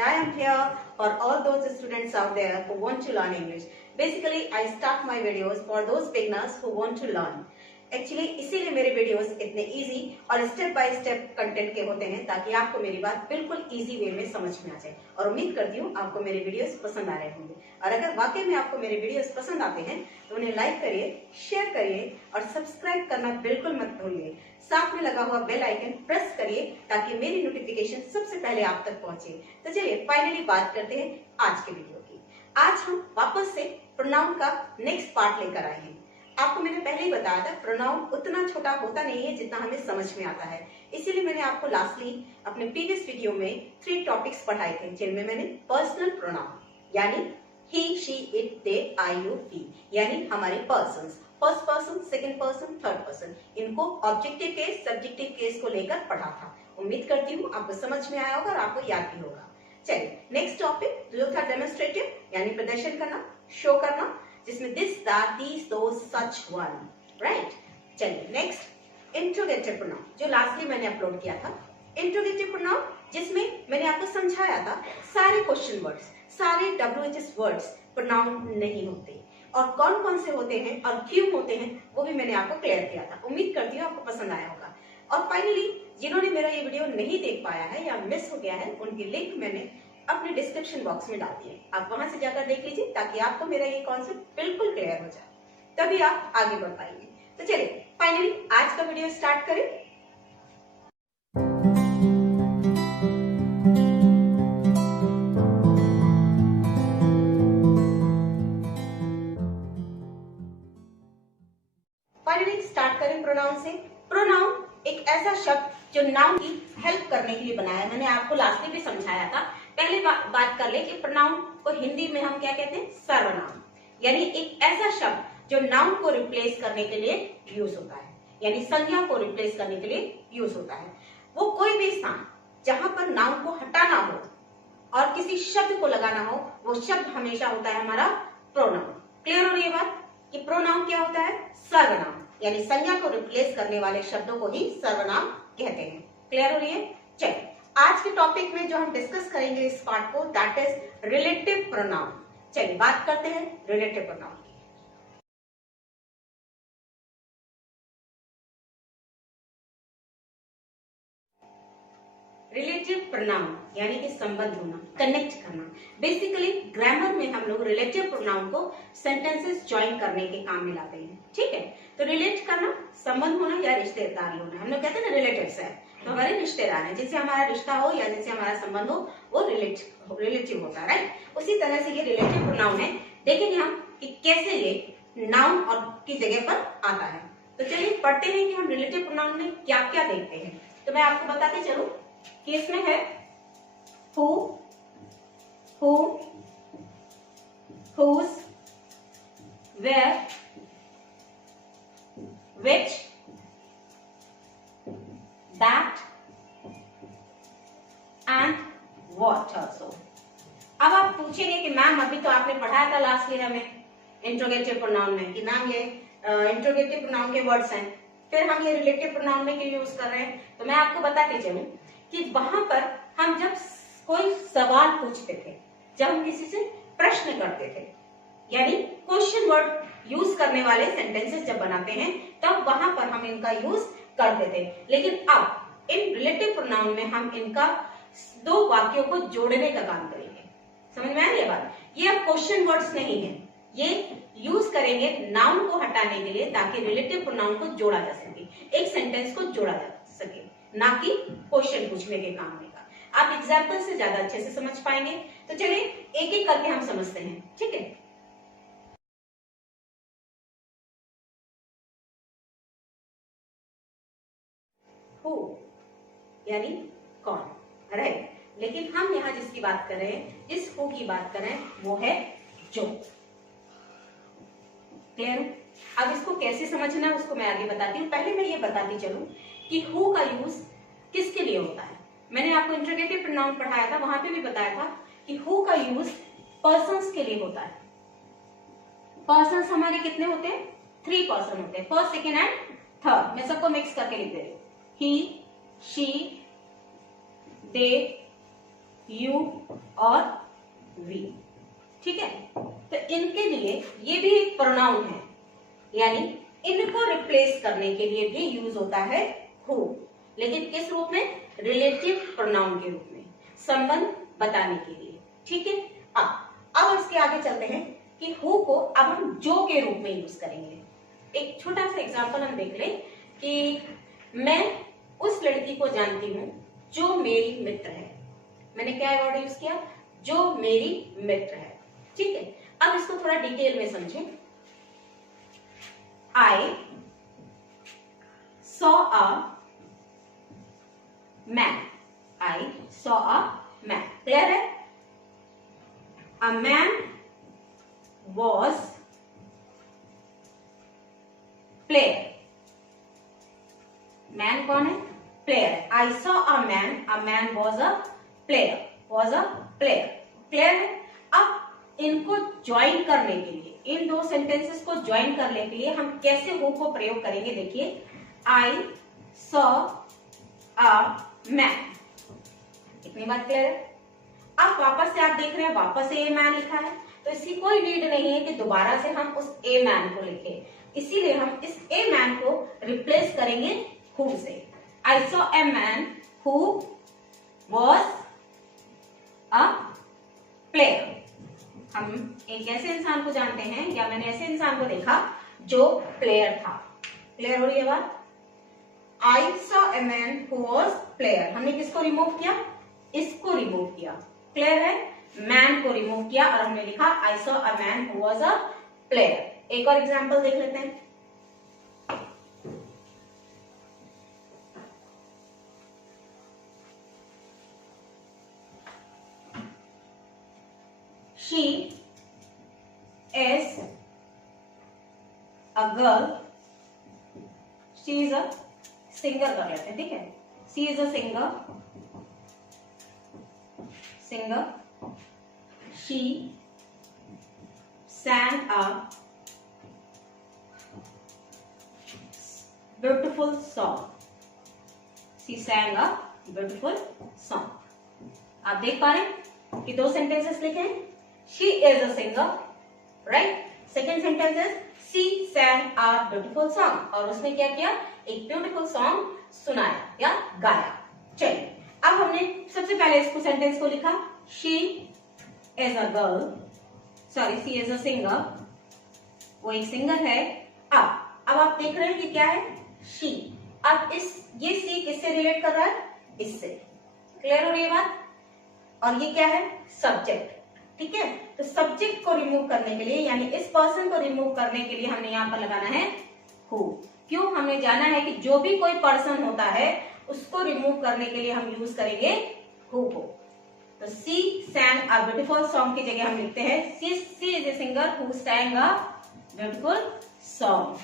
I am here for all those students out there who want to learn English. Basically, I start my videos for those beginners who want to learn. Actually इसीलिए मेरे videos इतने easy और step by step content के होते हैं ताकि आपको मेरी बात बिल्कुल इजी वे में समझ में आ जाए। और उम्मीद करती हूँ आपको मेरे वीडियोस पसंद आ रहे होंगे। और अगर वाकई में आपको मेरे वीडियोस पसंद आते हैं तो उन्हें लाइक करिए, शेयर करिए और सब्सक्राइब करना बिल्कुल मत भूलिए। साथ में लगा हुआ बेल आइकन प्रेस करिए ताकि मेरी नोटिफिकेशन सबसे पहले आप तक पहुंचे। तो चलिए फाइनली बात करते हैं आज के वीडियो की। आज हम वापस से प्रोनाउन का नेक्स्ट पार्ट लेकर आए हैं। आपको मैंने पहले ही बताया था प्रोनाउन उतना छोटा होता नहीं है जितना हमें समझ में आता है। इसीलिए मैंने आपको लास्टली अपने प्रीवियस वीडियो में 3 टॉपिक्स पढ़ाए थे जिनमें मैंने पर्सनल प्रोनाउन यानी he, she, it, they, I, you, we यानी हमारे persons, first person, second person, third person, इनको ऑब्जेक्टिव केस, सब्जेक्टिव केस को लेकर पढ़ा था। उम्मीद करती हूँ आपको समझ में आया होगा और आपको याद भी होगा। चलिए नेक्स्ट टॉपिक जो था डेमोन्स्ट्रेटिव यानी प्रदर्शन करना, शो करना, जिसमें this, that, these, those, such, one, right. चलिए नेक्स्ट इंट्रोगेटिव प्रोनाउन जो लास्टली मैंने अपलोड किया था। इंट्रोगेटिव प्रोनाउन जिसमें मैंने आपको समझाया था सारे क्वेश्चन वर्ड्स, सारे WHS वर्ड्स प्रोनाउन नहीं होते और कौन कौन से होते हैं और क्यों होते हैं वो भी मैंने आपको क्लियर किया था। उम्मीद करती हूँ आपको पसंद आया होगा। और फाइनली जिन्होंने मेरा ये वीडियो नहीं देख पाया है या मिस हो गया है उनकी लिंक मैंने अपने डिस्क्रिप्शन बॉक्स में डाल दिए, आप वहां से जाकर देख लीजिए ताकि आपको मेरा ये कॉन्सेप्ट बिल्कुल क्लियर हो जाए, तभी आप आगे बढ़ पाएंगे। तो चलिए फाइनली आज का वीडियो स्टार्ट करें। फाइनली स्टार्ट करें प्रोनाउन से। प्रोनाउन एक ऐसा शब्द जो नाउन की हेल्प करने के लिए बनाया है। मैंने आपको लास्टली भी समझाया था। पहले बात कर ले कि प्रोनाउन को हिंदी में हम क्या कहते हैं, सर्वनाम, यानी एक ऐसा शब्द जो नाउन को रिप्लेस करने के लिए यूज होता है, यानी संज्ञा को रिप्लेस करने के लिए यूज होता है। वो कोई भी स्थान जहां पर नाउन को हटाना हो और किसी शब्द को लगाना हो वो शब्द हमेशा होता है हमारा प्रोनाउन। क्लियर हो रही है बात कि प्रोनाउन क्या होता है, सर्वनाम, यानी संज्ञा को रिप्लेस करने वाले शब्दों को ही सर्वनाम कहते हैं। क्लियर हो रही है। चलिए आज के टॉपिक में जो हम डिस्कस करेंगे इस पार्ट को, दैट इज रिलेटिव प्रोनाउन। चलिए बात करते हैं रिलेटिव प्रोनाउन की। रिलेटिव प्रोनाउन यानी कि संबंध होना, कनेक्ट करना। बेसिकली ग्रामर में हम लोग रिलेटिव प्रोनाउन को सेंटेंसेस ज्वाइन करने के काम में लाते हैं। ठीक है, तो रिलेट करना, संबंध होना या रिश्तेदारी होना। हम लोग कहते हैं ना रिलेटिव्स है, तो हमारे रिश्तेदार हैं, जिससे हमारा रिश्ता हो या जिससे हमारा संबंध हो वो रिलेटिव होता है, राइट। उसी तरह से ये रिलेटिव प्रोनाउन है। देखेंगे हम कि कैसे ये नाउन और की जगह पर आता है। तो चलिए पढ़ते हैं कि हम रिलेटिव प्रोनाउन में क्या क्या देखते हैं। तो मैं आपको बताते चलूं कि इसमें है who, whose, where, which, that and what also। अब आप पूछेंगे कि मैम अभी तो आपने पढ़ाया था लास्ट ईयर हमें इंट्रोगेटिव प्रोनाउन में कि मैम ये इंट्रोगेटिव प्रोनाउन के वर्ड्स हैं, फिर हम ये रिलेटिव प्रोनाउन में क्यों यूज कर रहे हैं। तो मैं आपको बताते चलूं कि वहां पर हम जब कोई सवाल पूछते थे, जब हम किसी से प्रश्न करते थे, यानी क्वेश्चन वर्ड यूज करने वाले सेंटेंसेस जब बनाते हैं तब वहां पर हम इनका यूज करते थे। लेकिन अब इन रिलेटिव प्रोनाउन में हम इनका 2 वाक्यों को जोड़ने का काम करेंगे। समझ में आ रही है बात। ये अब क्वेश्चन वर्ड्स नहीं है, ये यूज करेंगे नाउन को हटाने के लिए ताकि रिलेटिव प्रोनाउन को जोड़ा जा सके, एक सेंटेंस को जोड़ा जा सके, ना कि क्वेश्चन पूछने के काम में का। आप एग्जाम्पल से ज्यादा अच्छे से समझ पाएंगे। तो चलिए एक एक करके हम समझते हैं, ठीक है। हु यानी कौन, राइट। लेकिन हम यहाँ जिसकी बात कर रहे हैं, जिस हु की बात कर रहे हैं वो है जो। क्लियर। अब इसको कैसे समझना है उसको मैं आगे बताती हूँ। पहले मैं ये बताती चलूं कि हु का यूज किसके लिए होता है। मैंने आपको इंट्रोगेटिव प्रोनाउन पढ़ाया था, वहां पे भी बताया था कि हु का यूज पर्सन्स के लिए होता है। पर्सन्स हमारे कितने होते हैं, 3 पर्सन होते हैं, फर्स्ट, सेकेंड एंड थर्ड। मैं सबको मिक्स करके लिख दे रही हूँ। ही, शी, दे, यू और वी। ठीक है, तो इनके लिए ये भी एक प्रोनाउन है, यानी इनको रिप्लेस करने के लिए भी यूज होता है हु, लेकिन किस रूप में? रिलेटिव प्रोनाउन के रूप में, संबंध बताने के लिए। ठीक है, अब इसके आगे चलते हैं कि हु को अब हम जो के रूप में यूज करेंगे। एक छोटा सा एग्जांपल हम देख लें कि मैं उस लड़की को जानती हूं जो मेरी मित्र है। मैंने क्या वर्ड यूज किया? जो मेरी मित्र है। ठीक है, अब इसको थोड़ा डिटेल में समझें। I saw a man, I saw a man, clear है? A man was player, man कौन है? Player. I saw a man was a player, was a player, clear है? अब इनको ज्वाइन करने के लिए, इन दो सेंटेंसेस को ज्वाइन करने के लिए हम कैसे हु को प्रयोग करेंगे? देखिए, आई सॉ अ मैन, इतनी बात क्लियर है? अब वापस से आप देख रहे हैं, वापस से ए मैन लिखा है, तो इसकी कोई नीड नहीं है कि दोबारा से हम उस ए मैन को लिखें, इसीलिए हम इस ए मैन को रिप्लेस करेंगे हु से। I saw a man who was a player. हम एक ऐसे इंसान को जानते हैं, या मैंने ऐसे इंसान को देखा जो प्लेयर था। क्लियर हो रही है बात? I saw a man who was player, हमने किसको रिमूव किया? इसको रिमूव किया। क्लियर है? मैन को रिमूव किया और हमने लिखा आई saw a man who was a player. एक और एग्जांपल देख लेते हैं। She is a girl, she is a singer कर लेते हैं, ठीक है? She is a singer, she sang a beautiful song, she sang a beautiful song। आप देख पा रहे हैं कि दो सेंटेंसेस लिखे हैं। She is a singer, right? Second sentence is she sang a beautiful song, और उसने क्या किया? एक ब्यूटीफुल सॉन्ग सुनाया या गाया। चलिए, अब हमने सबसे पहले इसको सेंटेंस को लिखा, she is a girl, sorry, she is a singer, वो एक सिंगर है। अब आप देख रहे हैं कि क्या है? she। अब ये she किससे रिलेट कर रहा है? इससे। क्लियर हो रही है बात? और ये क्या है? सब्जेक्ट। ठीक है, तो सब्जेक्ट को रिमूव करने के लिए, यानी इस पर्सन को रिमूव करने के लिए हमने यहाँ पर लगाना है हु। क्यों? हमने जाना है कि जो भी कोई पर्सन होता है उसको रिमूव करने के लिए हम यूज करेंगे हु को। तो सी सैंग अ ब्यूटीफुल सॉन्ग की जगह हम लिखते हैं she is a singer who sang a beautiful song,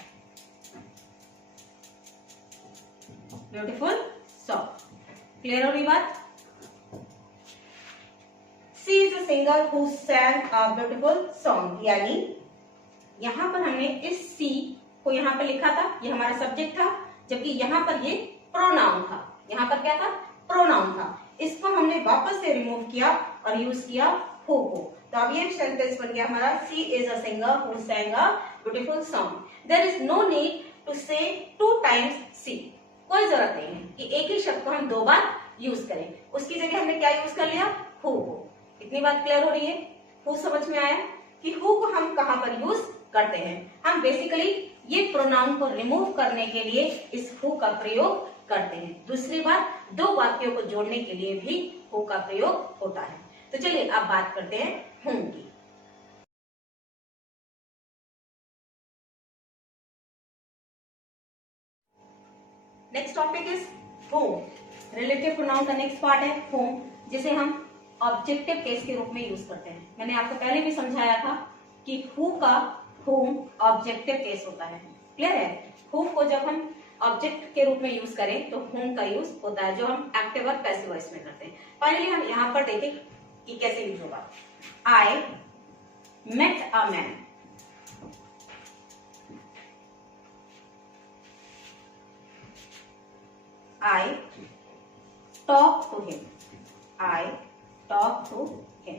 beautiful song. Clear हो रही बात? She is a singer who sang a beautiful song, यानी यहाँ पर हमने इस C को यहाँ पर लिखा था, ये हमारा सब्जेक्ट था, जबकि यहाँ पर ये प्रोनाउन था। यहाँ पर क्या था? प्रोनाउन था। इसको हमने वापस से रिमूव किया और यूज किया हु को। तो अब ये सेंटेंस बन गया हमारा She is a singer who sang a beautiful song. There is no need to say 2 times she. कोई जरूरत नहीं है कि एक ही शब्द को हम 2 बार यूज करें। उसकी जगह हमने क्या यूज कर लिया? Who co. इतनी बात क्लियर हो रही है? हु समझ में आया कि हु को हम कहां पर यूज करते हैं? हम बेसिकली ये प्रोनाउन को रिमूव करने के लिए इस हु का प्रयोग करते हैं। दूसरी बात, 2 वाक्यों को जोड़ने के लिए भी हु का प्रयोग होता है। तो चलिए अब बात करते हैं हुम की। नेक्स्ट टॉपिक इज हुम। रिलेटिव प्रोनाउन का नेक्स्ट पार्ट है हुम, जिसे हम ऑब्जेक्टिव केस के रूप में यूज करते हैं। मैंने आपको पहले भी समझाया था कि हु का हुम ऑब्जेक्टिव केस होता है। क्लियर है? हु को जब हम ऑब्जेक्ट के रूप में यूज करें तो हुम का यूज होता है, जो हम एक्टिव और पैसिव वॉइस में करते हैं। फाइनली हम यहाँ पर देखें कि कैसे यूज होगा। I met a man, I talk to him, I talk to him.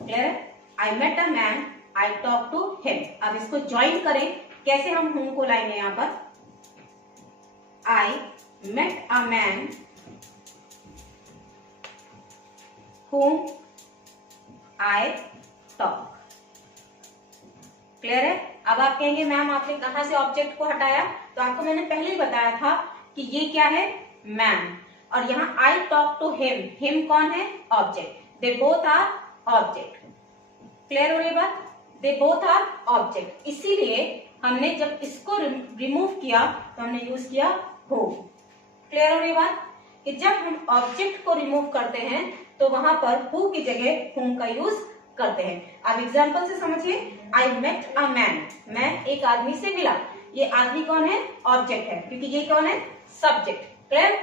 Clear है? I met a man, I talk to him. अब इसको ज्वाइन करें, कैसे हम whom को लाएंगे यहाँ पर? I met a man whom I talk. Clear है? अब आप कहेंगे मैम आपने कहां से ऑब्जेक्ट को हटाया? तो आपको मैंने पहले ही बताया था कि ये क्या है? मैन। और यहाँ I talk to him, him कौन है? Object. They both are object. Clear हो रही बात? They both are object. इसीलिए हमने जब इसको रिमूव किया तो हमने यूज किया whom। क्लियर हो रही बात? कि जब हम ऑब्जेक्ट को रिमूव करते हैं तो वहां पर who की जगह whom का यूज करते हैं। अब एग्जाम्पल से समझिए, I met a man, मैं एक आदमी से मिला। ये आदमी कौन है? ऑब्जेक्ट है, क्योंकि ये कौन है? सब्जेक्ट। क्लियर?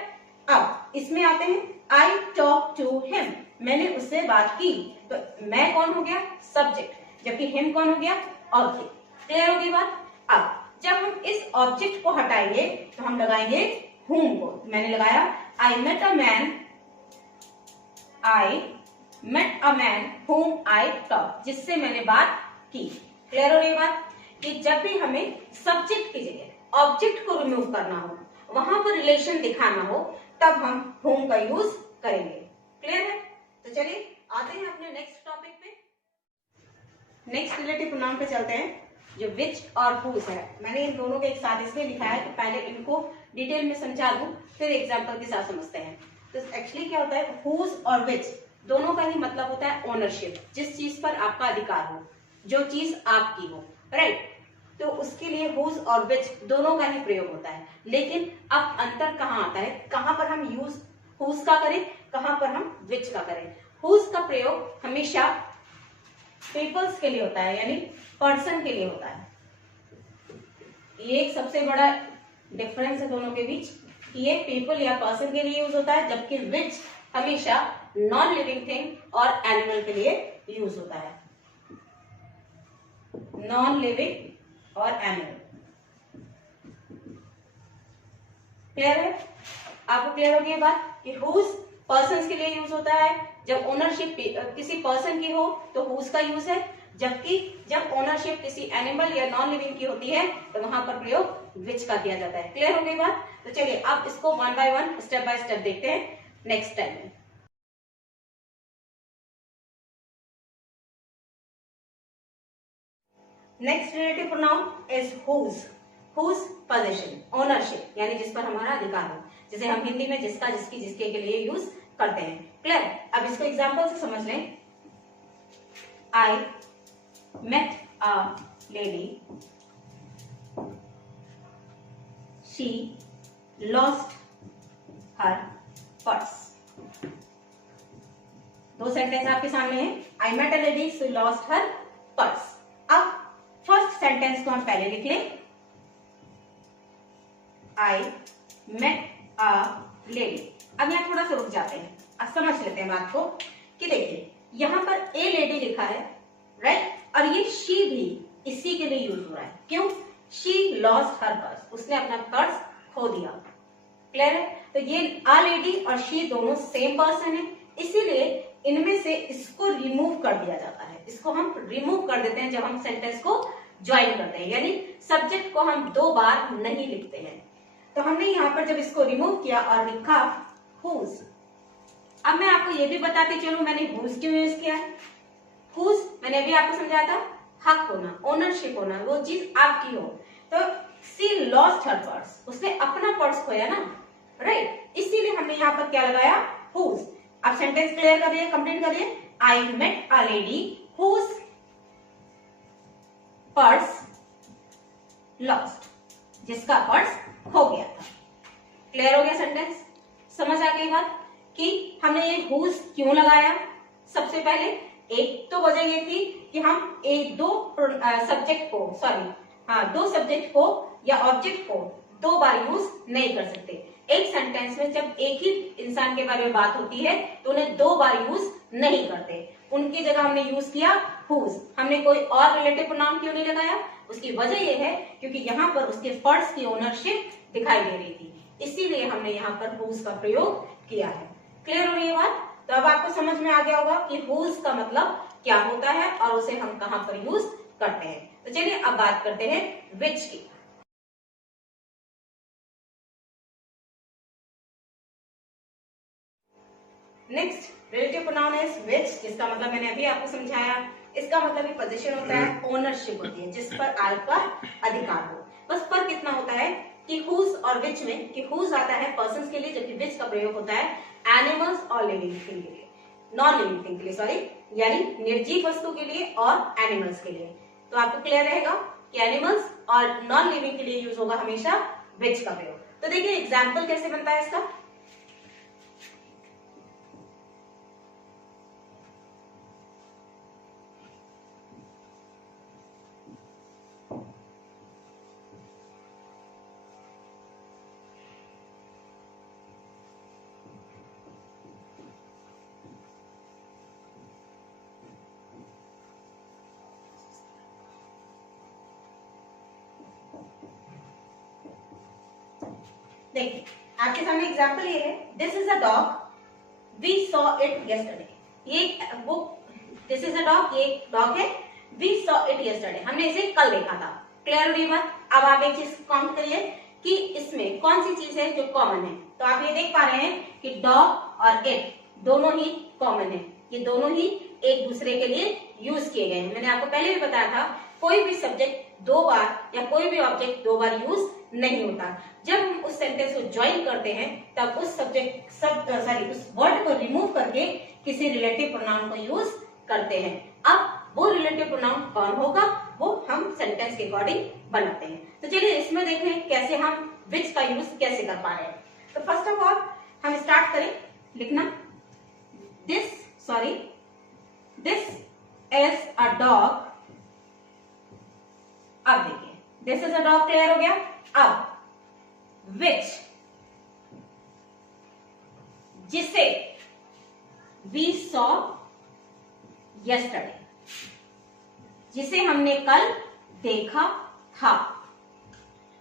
अब इसमें आते हैं, I talk to him, मैंने उससे बात की, तो मैं कौन हो गया? सब्जेक्ट, जबकि him कौन हो गया? ऑब्जेक्ट। क्लियर होगी बात? अब जब हम इस ऑब्जेक्ट को हटाएंगे तो हम लगाएंगे whom को। मैंने लगाया I met a man, I met a man whom I talk, जिससे मैंने बात की। क्लियर हो रही बात? कि जब भी हमें सब्जेक्ट की जगह ऑब्जेक्ट को रिमूव करना हो, वहां पर रिलेशन दिखाना हो, तब हम whom का यूज करेंगे। क्लियर है? तो चलिए आते हैं अपने नेक्स्ट टॉपिक पे। नेक्स्ट रिलेटिव प्रोनाउन पे चलते हैं, जो विच और हुज है। मैंने इन दोनों के एक साथ इसलिए लिखा है कि पहले इनको डिटेल में समझा दूं, फिर एग्जाम्पल के साथ समझते हैं। तो एक्चुअली क्या होता है, हुज और विच दोनों का ही मतलब होता है ओनरशिप, जिस चीज पर आपका अधिकार हो, जो चीज आपकी हो, राइट? तो उसके लिए हुज और विच दोनों का ही प्रयोग होता है। लेकिन अब अंतर कहाँ आता है, कहाँ पर हम यूज हुज का करें, कहाँ पर हम विच का करें। हुज का प्रयोग हमेशा पीपल्स के लिए होता है, यानी पर्सन के लिए होता है। ये एक सबसे बड़ा डिफरेंस है दोनों के बीच, कि ये पीपल या पर्सन के लिए यूज होता है, जबकि विच हमेशा नॉन लिविंग थिंग और एनिमल के लिए यूज होता है। नॉन लिविंग और एनिमल। क्लियर है? आपको क्लियर होगी ये बात कि हुज पर्सन्स के लिए यूज होता है, जब ओनरशिप किसी पर्सन की हो तो हुज का यूज है, जबकि जब ओनरशिप किसी एनिमल या नॉन लिविंग की होती है तो वहां पर प्रयोग विच का किया जाता है। क्लियर हो गई बात? तो चलिए अब इसको one by one, step by step देखते हैं नेक्स्ट टाइम में। Next relative pronoun is whose. Whose possession, ownership, यानी जिस पर हमारा अधिकार हो, जिसे हम हिंदी में जिसका, जिसकी, जिसके के लिए यूज करते हैं। क्लियर? अब इसको एग्जांपल से समझ लें। I met a lady, she lost her purse। दो सेंटेंस आपके सामने हैं। I met a lady, she lost her purse। अब फर्स्ट सेंटेंस को हम पहले लिख लें। I met a lady। अब यहाँ थोड़ा सा रुक जाते हैं, अब समझ लेते हैं बात को, कि देखिए यहाँ पर ए लेडी लिखा है, राइट? और ये शी भी इसी के लिए यूज हो रहा है। क्यों? शी लॉस्ट हर पर्स, उसने अपना पर्स खो दिया। क्लियर है? तो ये आ लेडी और शी दोनों सेम पर्सन है, इसीलिए इनमें से इसको रिमूव कर दिया जाता है। इसको हम रिमूव कर देते हैं जब हम सेंटेंस को ज्वाइन करते हैं, यानी सब्जेक्ट को हम दो बार नहीं लिखते हैं। तो हमने यहाँ पर जब इसको रिमूव किया और लिखा हुज। अब मैं आपको ये भी बताती चलूं मैंने हुज क्यों यूज किया है। हुज मैंने अभी आपको समझाया था, हक होना, ओनरशिप होना, वो चीज आपकी हो। तो सी लॉस्ट हर पर्स, उसने अपना पर्स खोया ना, राइट? इसीलिए हमने यहाँ पर क्या लगाया, हुज। अब सेंटेंस क्लियर करिए, कंप्लीट करिए। I met a lady whose purse lost, जिसका पर्स खो गया था। क्लियर हो गया सेंटेंस? समझ आ गई बात कि हमने ये हुज क्यों लगाया। सबसे पहले एक तो वजह ये थी कि हम दो सब्जेक्ट को या ऑब्जेक्ट को दो बार यूज नहीं कर सकते। एक सेंटेंस में जब एक ही इंसान के बारे में बात होती है तो उन्हें दो बार यूज नहीं करते, उनकी जगह हमने यूज किया हुज। हमने कोई और रिलेटिव प्रोनाउन क्यों नहीं लगाया? उसकी वजह यह है क्योंकि यहाँ पर उसके पर्स की ओनरशिप दिखाई दे रही थी, इसीलिए हमने यहाँ पर हुज का प्रयोग किया है। क्लियर हो रही है बात? तो अब आपको समझ में आ गया होगा कि हुज का मतलब क्या होता है और उसे हम कहां पर यूज करते हैं। तो चलिए अब बात करते हैं विच की। Next relative pronoun is which, जिसका मतलब मैंने अभी आपको समझाया। इसका मतलब ये पोजीशन होता है, ओनरशिप होती है, जिस पर आपका अधिकार हो। बस फर्क इतना होता है कि हुज और विच में, कि हुज आता है पर्सन्स के लिए, जबकि विच का प्रयोग होता है एनिमल्स और लिविंग थिंग के लिए, नॉन लिविंग थिंग के लिए, सॉरी, यानी निर्जीव वस्तु के लिए और एनिमल्स के लिए। तो आपको क्लियर रहेगा कि एनिमल्स और नॉन लिविंग के लिए यूज होगा हमेशा विच का प्रयोग। तो देखिए एग्जाम्पल कैसे बनता है इसका। देखिए आपके सामने एग्जाम्पल ये है, this is a dog, we saw it yesterday. ये वो दिस इज अ डॉग, ये डॉग है, वी सॉ इट यस्टरडे, हमने इसे कल देखा था। क्लियर हो गई बात। अब आप एक चीज काउंट करिए कि इसमें कौन सी चीज है जो कॉमन है। तो आप ये देख पा रहे हैं कि डॉग और इट दोनों ही कॉमन है, ये दोनों ही एक दूसरे के लिए यूज किए गए हैं। मैंने आपको पहले भी बताया था कोई भी सब्जेक्ट दो बार या कोई भी ऑब्जेक्ट दो बार यूज नहीं होता। जब हम उस सेंटेंस को ज्वाइन करते हैं तब उस सब्जेक्ट उस वर्ड को रिमूव करके किसी रिलेटिव प्रोनाउन को यूज करते हैं। अब वो रिलेटिव प्रोनाउन कौन होगा वो हम सेंटेंस के अकॉर्डिंग बनाते हैं। तो चलिए इसमें देखें कैसे हम विच का यूज कैसे कर पा रहे हैं। तो फर्स्ट ऑफ ऑल हम स्टार्ट करें लिखना, दिस इज अ डॉग। अब देखिए this is a dog clear हो गया। अब विच, जिसे वी सॉ यस्टरडे, जिसे हमने कल देखा था।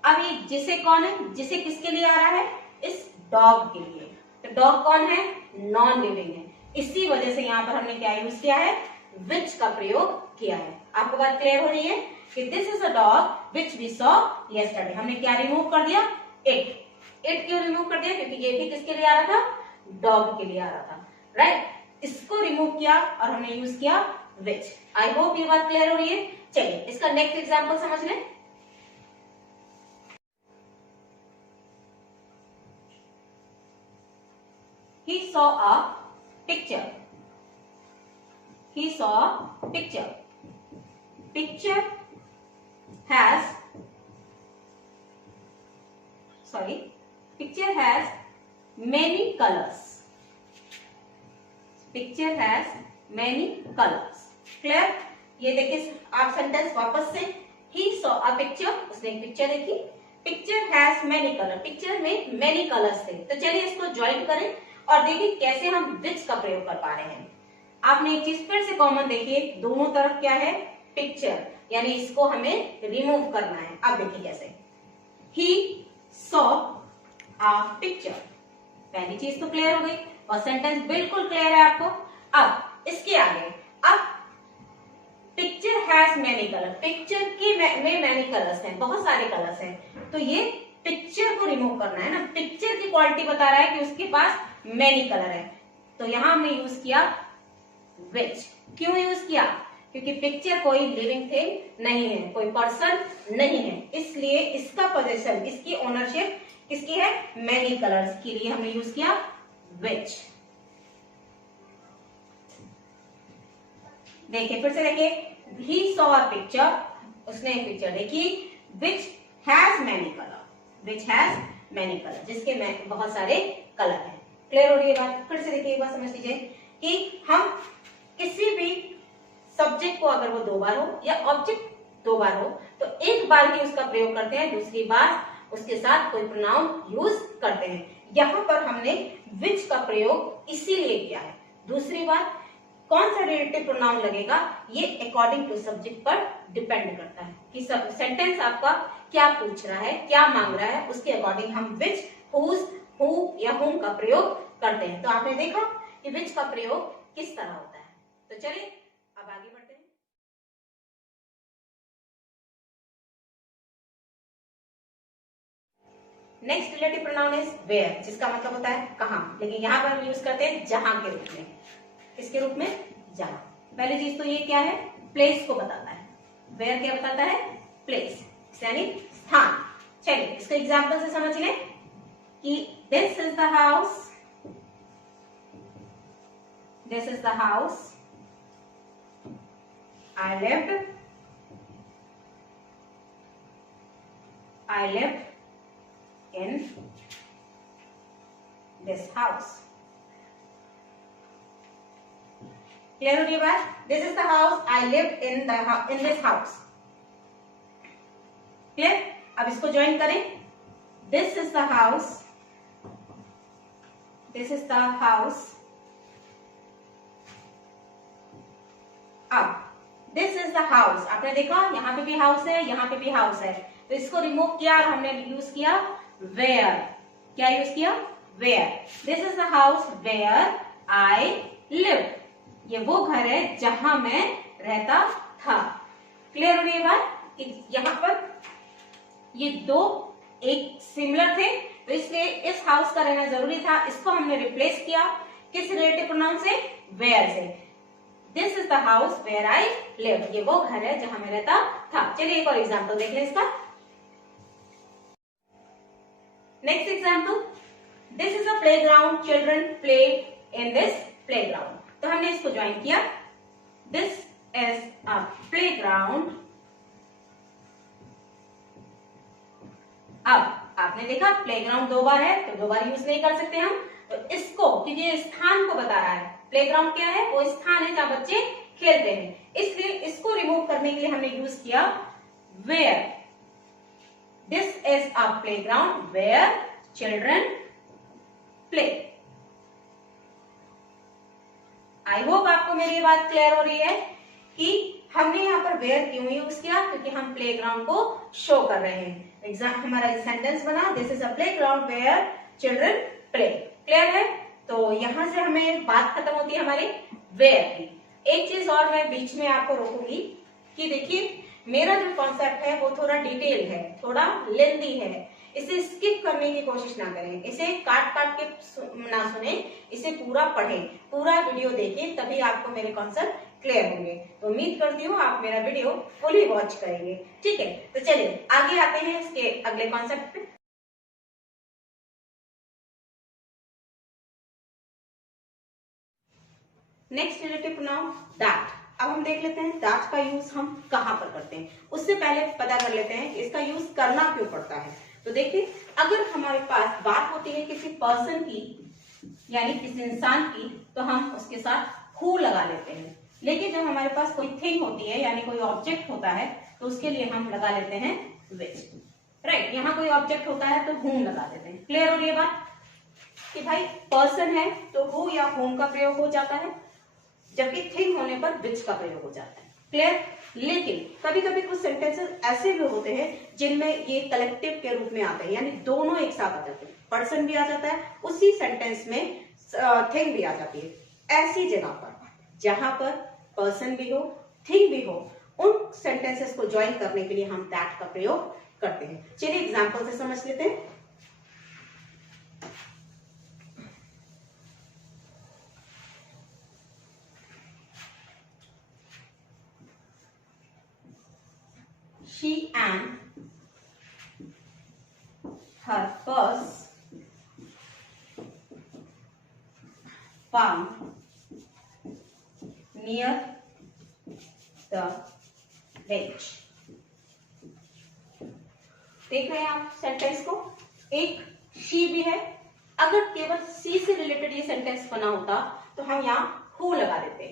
अब ये जिसे कौन है, जिसे किसके लिए आ रहा है, इस डॉग के लिए। तो डॉग कौन है, नॉन लिविंग है, इसी वजह से यहां पर हमने क्या यूज किया है, विच का प्रयोग किया है। आपको बात क्लियर हो रही है कि this is a dog which we saw yesterday. हमने क्या रिमूव कर दिया, इट क्यों रिमूव कर दिया, क्योंकि ये भी किसके लिए आ रहा था, डॉग के लिए आ रहा था, राइट। इसको रिमूव किया और हमने यूज किया विच। आई होप ये बात क्लियर हो रही है। चलिए इसका नेक्स्ट एग्जांपल समझ लें। He saw a picture. He saw a picture. Picture has many colors. Picture has many colors. Clear? ये देखिए आप सेंटेंस वापस से, he saw a picture, उसने एक पिक्चर देखी, picture has many color, picture में many colors थे। तो चलिए इसको ज्वाइन करें और देखिए कैसे हम विच का प्रयोग कर पा रहे हैं। आपने एक चीज फिर से कॉमन देखिए, दोनों तरफ क्या है, पिक्चर, यानी इसको हमें रिमूव करना है। अब देखिए कैसे, ही सॉ अ पिक्चर, पहली चीज तो क्लियर हो गई और सेंटेंस बिल्कुल क्लियर है आपको। अब इसके आगे, अब picture has many colour, picture के में मैनी कलर्स हैं, बहुत सारे कलर्स हैं। तो ये पिक्चर को रिमूव करना है ना, पिक्चर की क्वालिटी बता रहा है कि उसके पास मैनी कलर है। तो यहां हमने यूज किया विच। क्यों यूज किया, क्योंकि पिक्चर कोई लिविंग थिंग नहीं है, कोई पर्सन नहीं है, इसलिए इसका पोजीशन, इसकी ओनरशिप किसकी है, मैनी कलर्स के लिए हमने यूज किया विच। देखिए फिर से देखिए, ही सॉ अ पिक्चर, उसने एक पिक्चर देखी, which has many colour, which has many colour, जिसके में बहुत सारे कलर हैं। क्लियर हो रही है बात। फिर से देखिए एक बार समझ लीजिए कि हम किसी भी सब्जेक्ट को अगर वो दो बार हो या ऑब्जेक्ट दो बार हो तो एक बार ही उसका प्रयोग करते हैं, दूसरी बार उसके साथ कोई प्रोनाउन यूज करते हैं। यहाँ पर हमने विच का प्रयोग इसीलिए किया है। दूसरी बात, कौन सा रिलेटिव प्रोनाउन लगेगा ये अकॉर्डिंग टू सब्जेक्ट पर डिपेंड करता है कि सेंटेंस आपका क्या पूछ रहा है, क्या मांग रहा है, उसके अकॉर्डिंग हम विच, हुज, हु या हुम का प्रयोग करते हैं। तो आपने देखा कि which का प्रयोग किस तरह होता है। तो चलिए अब आगे बढ़ते हैं। Next relative pronoun is where, जिसका मतलब होता है कहां, लेकिन यहाँ पर हम यूज करते हैं जहां के रूप में। किसके रूप में? जहां। पहली चीज तो ये क्या है, प्लेस को बताता है। वेयर क्या बताता है? प्लेस, यानी स्थान। चलिए इसको एग्जाम्पल से समझ लें कि this is the house, this is the house I lived in this house. Clear हो रही है बात? This is the house I lived in this house. Clear? अब इसको ज्वाइन करें। This is the house. This is the house. अब this is the house, आपने देखा यहाँ पे भी हाउस है, यहाँ पे भी हाउस है, तो इसको रिमूव किया और हमने यूज किया वेयर। क्या यूज किया? Where. This is the house where I live, ये वो घर है जहां मैं रहता था। क्लियर हो रही है बात? कि यहाँ पर ये दो एक सिमिलर थे, तो इसलिए इस हाउस का रहना जरूरी था, इसको हमने रिप्लेस किया किस रिलेटिव प्रोनाउन से? वेयर से। This is the house where I live, ये वो घर है जहां मैं रहता था। चलिए एक और एग्जाम्पल देख लें इसका। Next example, this is a playground, children play in this playground. तो हमने इसको ज्वाइन किया, दिस इज अ प्लेग्राउंड। अब आपने देखा प्लेग्राउंड दो बार है तो दो बार यूज नहीं कर सकते हम, तो इसको, क्योंकि ये स्थान को बता रहा है, प्लेग्राउंड क्या है? वो स्थान है जहां बच्चे खेलते हैं, इसलिए इसको रिमूव करने के लिए हमने यूज किया where. This is a playground where children play. I hope आपको मेरी ये बात क्लियर हो रही है कि हमने यहाँ पर वेयर क्यों यूज किया, क्योंकि हम प्लेग्राउंड को शो कर रहे हैं। एग्जाम हमारा सेंटेंस बना, this is a playground where children play. Clear है? तो यहां से हमें बात खत्म होती है हमारी वेयर की। एक चीज और मैं बीच में आपको रोकूंगी कि देखिए मेरा जो कॉन्सेप्ट है वो थोड़ा डिटेल है, थोड़ा लेंथी है, इसे स्किप करने की कोशिश ना करें, इसे काट काट के ना सुने, इसे पूरा पढ़ें, पूरा वीडियो देखें, तभी आपको मेरे कॉन्सेप्ट क्लियर होंगे। तो उम्मीद करती हूँ आप मेरा वीडियो फुली वॉच करेंगे। ठीक है, तो चलिए आगे आते हैं इसके अगले कॉन्सेप्ट पे। Next relative pronoun that. अब हम देख लेते हैं दैट का यूज हम कहां पर करते हैं। उससे पहले पता कर लेते हैं कि इसका यूज करना क्यों पड़ता है। तो देखिए, अगर हमारे पास बात होती है किसी पर्सन की, यानी किसी इंसान की, तो हम उसके साथ हु लगा लेते हैं। लेकिन जब हमारे पास कोई थिंग होती है, यानी कोई ऑब्जेक्ट होता है, तो उसके लिए हम लगा लेते हैं विच। राइट, यहाँ कोई ऑब्जेक्ट होता है तो हुम लगा देते हैं। क्लियर हो रही है बात कि भाई पर्सन है तो हु या हुम का प्रयोग हो जाता है, जबकि थिंग होने पर विच का प्रयोग हो जाता है। क्लियर? लेकिन कभी कभी कुछ सेंटेंसेस ऐसे भी होते हैं जिनमें ये कलेक्टिव के रूप में आते हैं, यानी दोनों एक साथ आ जाते हैं, पर्सन भी आ जाता है, उसी सेंटेंस में थिंग भी आ जाती है। ऐसी जगह पर जहां पर पर्सन भी हो, थिंग भी हो, उन सेंटेंसेस को ज्वाइन करने के लिए हम दैट का प्रयोग करते हैं। चलिए एग्जाम्पल से समझ लेते हैं। She and her purse found near the bench. देख रहे हैं आप सेंटेंस को? एक शी भी है। अगर केवल सी से रिलेटेड ये सेंटेंस बना होता तो हम यहाँ हु लगा देते,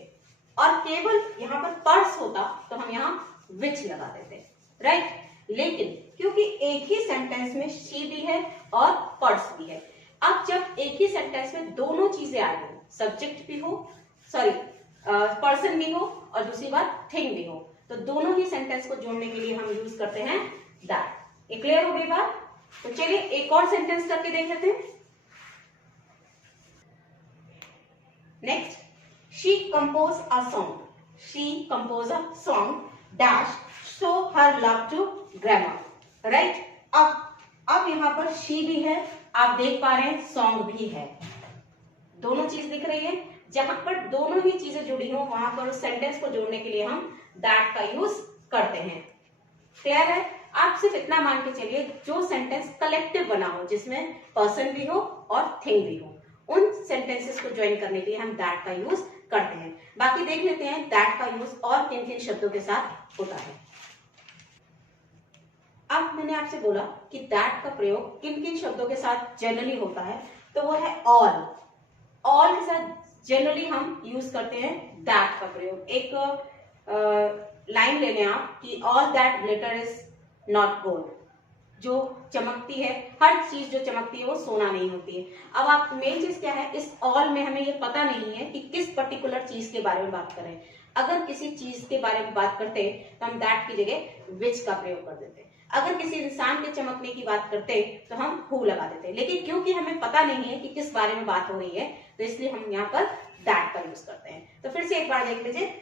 और केवल यहाँ पर पर्स होता तो हम यहाँ विच लगा देते। राइट? लेकिन क्योंकि एक ही सेंटेंस में शी भी है और पर्स भी है, अब जब एक ही सेंटेंस में दोनों चीजें आ गई, सब्जेक्ट भी हो, सॉरी पर्सन भी हो और दूसरी बात थिंग भी हो, तो दोनों ही सेंटेंस को जोड़ने के लिए हम यूज करते हैं दैट। ये क्लियर हो गई बात? तो चलिए एक और सेंटेंस करके देख लेते हैं। Next, she compose a song, she compose a song dash show her love to grandma, right. अब यहाँ पर शी भी है, आप देख पा रहे हैं सॉन्ग भी है, दोनों चीज दिख रही है। जहां पर दोनों ही चीजें जुड़ी हो वहां पर उस सेंटेंस को जोड़ने के लिए हम दैट का यूज करते हैं। क्लियर है? आप सिर्फ इतना मान के चलिए, जो सेंटेंस कलेक्टिव बना हो, जिसमें पर्सन भी हो और थिंग भी हो, उन सेंटेंसेस को ज्वाइन करने के लिए हम दैट का यूज करते हैं। बाकी देख लेते हैं दैट का यूज और किन किन शब्दों के साथ होता है। अब मैंने आपसे बोला कि दैट का प्रयोग किन किन शब्दों के साथ जनरली होता है, तो वो है ऑल। ऑल के साथ जनरली हम यूज करते हैं दैट का प्रयोग। एक लाइन ले लें आप कि all that glitter is not gold, जो चमकती है, हर चीज जो चमकती है वो सोना नहीं होती है। अब आप मेन चीज क्या है, इस ऑल में हमें ये पता नहीं है कि किस पर्टिकुलर चीज के बारे में बात करें। अगर किसी चीज के बारे में बात करते तो हम दैट की जगह विच का प्रयोग कर देते। अगर किसी इंसान के चमकने की बात करते तो हम हु लगा देते। लेकिन क्योंकि हमें पता नहीं है कि किस बारे में बात हो रही है, तो इसलिए हम यहाँ पर दैट का यूज करते हैं। तो फिर से एक बार देख लीजिए,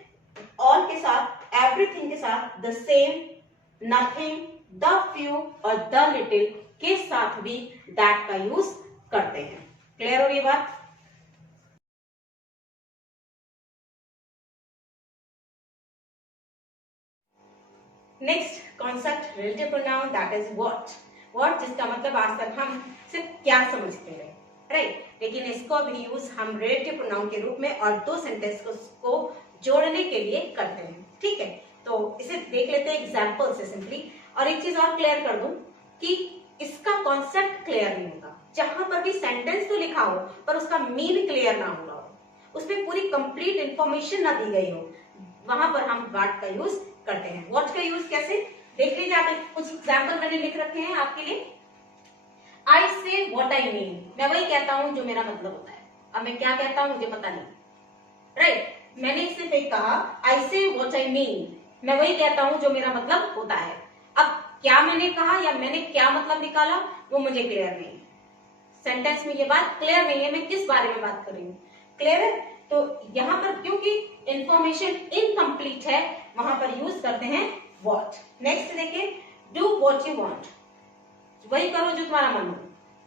ऑल के साथ, एवरीथिंग के साथ, the same, nothing, the few और द लिटिल के साथ भी दैट का यूज करते हैं। क्लियर हो रही बात? Next concept relative pronoun, that is what. What जिसका मतलब आज तक हम सिर्फ क्या समझते रहे, राइट। लेकिन इसको भी यूज हम रिलेटिव प्रोनाउन के रूप में और दो सेंटेंस को जोड़ने के लिए करते हैं, ठीक है। तो इसे देख लेते हैं एग्जाम्पल से सिंपली। और एक चीज और क्लियर कर दूं कि इसका कॉन्सेप्ट क्लियर नहीं होगा। जहां पर भी सेंटेंस तो लिखा हो पर उसका मीन क्लियर ना हुआ हो, उसमें पूरी कंप्लीट इंफॉर्मेशन ना दी गई हो, वहां पर हम व्हाट का यूज करते हैं। व्हाट का यूज कैसे, देख लीजिए आप, कुछ एग्जाम्पल मैंने लिख रखे हैं आपके लिए। आई से व्हाट आई मीन, मैं वही कहता हूं जो मेरा मतलब होता है। अब मैं क्या कहता हूं मुझे पता नहीं, राइट। मैंने सिर्फ एक कहा आई से व्हाट आई मीन, मैं वही कहता हूं जो मेरा मतलब होता है। अब क्या मैंने कहा या मैंने क्या मतलब निकाला वो मुझे क्लियर नहीं है। सेंटेंस में ये बात क्लियर नहीं है मैं किस बारे में बात कर रही हूँ। क्लियर है? तो यहाँ पर क्योंकि इंफॉर्मेशन इनकम्प्लीट है, वहां पर यूज करते हैं व्हाट। नेक्स्ट देखिए, डू व्हाट यू वांट, वही करो जो तुम्हारा मन हो,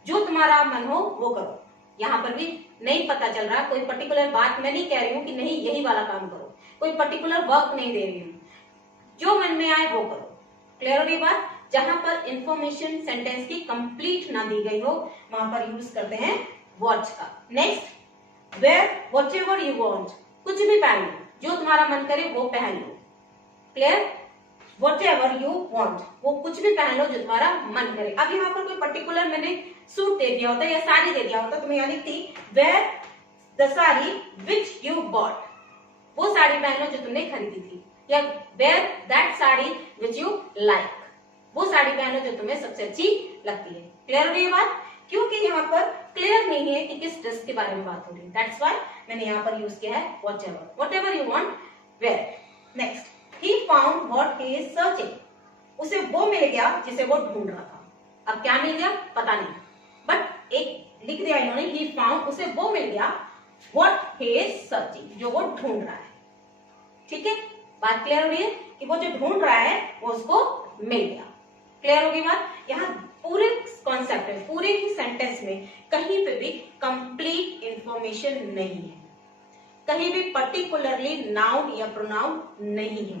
जो तुम्हारा मन हो वो करो। यहाँ पर भी नहीं पता चल रहा, कोई पर्टिकुलर बात मैं नहीं कह रही हूँ कि नहीं यही वाला काम करो, कोई पर्टिकुलर वर्क नहीं दे रही हूँ, जो मन में आए वो करो। क्लियर हो गई बात? जहां पर इंफॉर्मेशन सेंटेंस की कंप्लीट ना दी गई हो वहां पर यूज करते हैं व्हाट का। Next, wear whatever you want, कुछ भी पहन लो, जो तुम्हारा मन करे वो पहन लो। क्लियर? व्हाटएवर यू वांट, वो कुछ भी पहन लो जो तुम्हारा मन करे। अब यहाँ पर कोई पर्टिकुलर मैंने सूट दे दिया होता या साड़ी दे दिया होता तो मैं यहाँ लिखती wear the sari which you bought, वो साड़ी पहन लो जो तुमने खरीदी थी, या wear that sari which you like, वो साड़ी पहनो जो तुम्हें सबसे अच्छी लगती है। क्लियर हो रही है बात? क्योंकि यहाँ पर क्लियर नहीं है कि किस ड्रेस के बारे में बात हो रही है, दैट्स व्हाई मैंने यहाँ पर यूज किया है whatever you want wear. Next, he found what he is searching, उसे वो मिल गया जिसे वो ढूंढ रहा था। अब क्या मिल गया पता नहीं, बट एक लिख दिया इन्होंने, ही फाउंड, उसे वो मिल गया व्हाट ही इज सर्चिंग, जो वो ढूंढ रहा है। ठीक है, बात क्लियर हो रही है कि वो जो ढूंढ रहा है वो उसको मिल गया। क्लियर होगी बात? यहाँ पूरे कॉन्सेप्ट में, पूरे ही सेंटेंस में कहीं पे भी कंप्लीट इंफॉर्मेशन नहीं है, कहीं भी पर्टिकुलरली नाउन या प्रोनाउन नहीं है,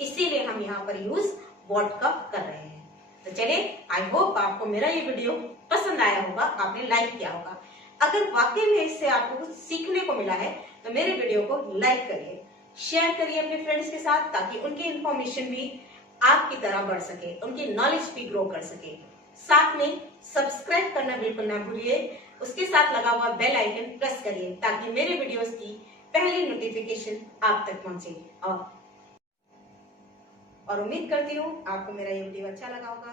इसीलिए हम यहाँ पर यूज व्हाट का कर रहे हैं। तो चलिए, आई होप आपको मेरा ये वीडियो पसंद आया होगा, आपने लाइक किया होगा। अगर वाकई में इससे आपको कुछ सीखने को मिला है तो मेरे वीडियो को लाइक करिए, शेयर करिए अपने फ्रेंड्स के साथ, ताकि उनकी इंफॉर्मेशन भी आपकी तरह बढ़ सके, उनकी नॉलेज भी ग्रो कर सके। साथ में सब्सक्राइब करना बिल्कुल ना भूलिए, उसके साथ लगा हुआ बेल आइकन प्रेस करिए ताकि मेरे वीडियोस की पहली नोटिफिकेशन आप तक पहुंचे। और उम्मीद करती हूँ आपको मेरा ये वीडियो अच्छा लगा होगा।